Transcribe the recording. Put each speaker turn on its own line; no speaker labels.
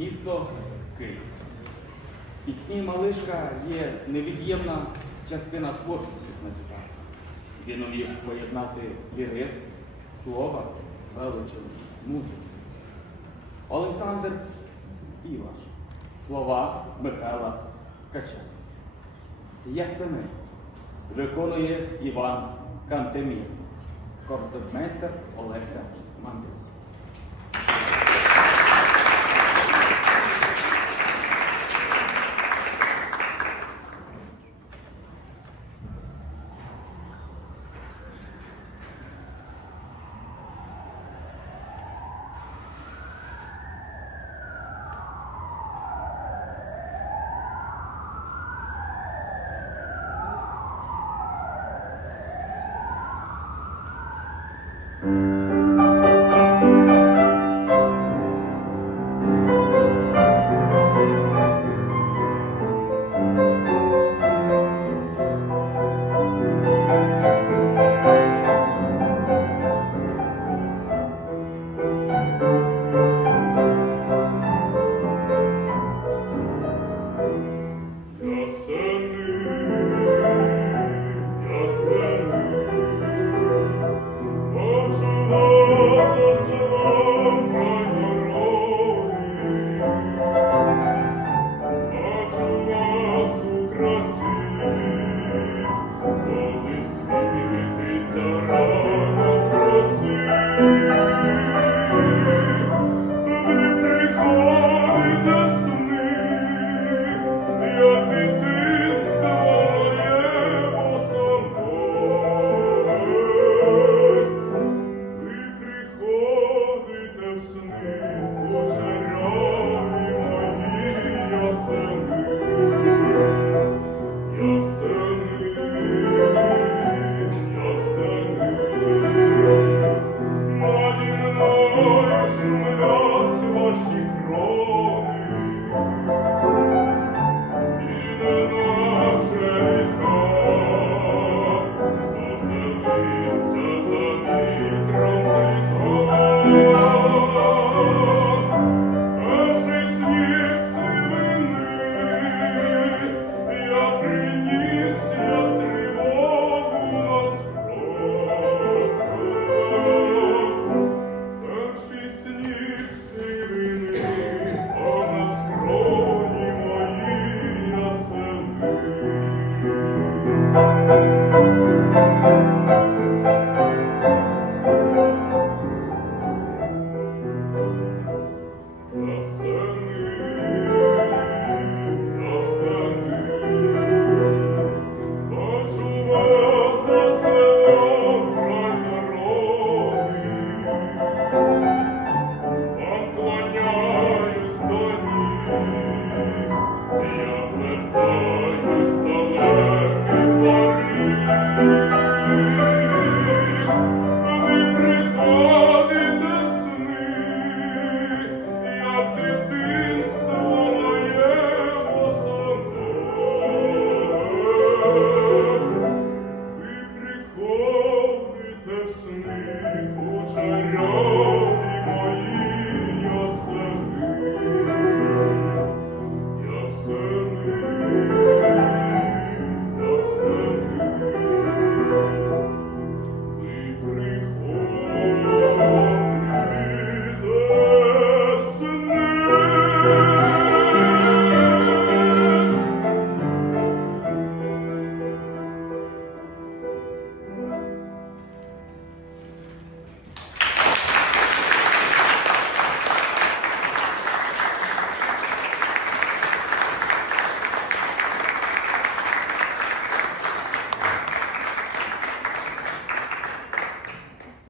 Місто Київ. Пісні Малишка є невід'ємна частина творчості Дмитра. Він умів поєднати ліризм, слова з величем музики. Олександр Ілаш. Слова Михайла Ткача. Ясени виконує Іван Кантемір, концертмейстер Олеся Мандрук.
Ясени, Oh.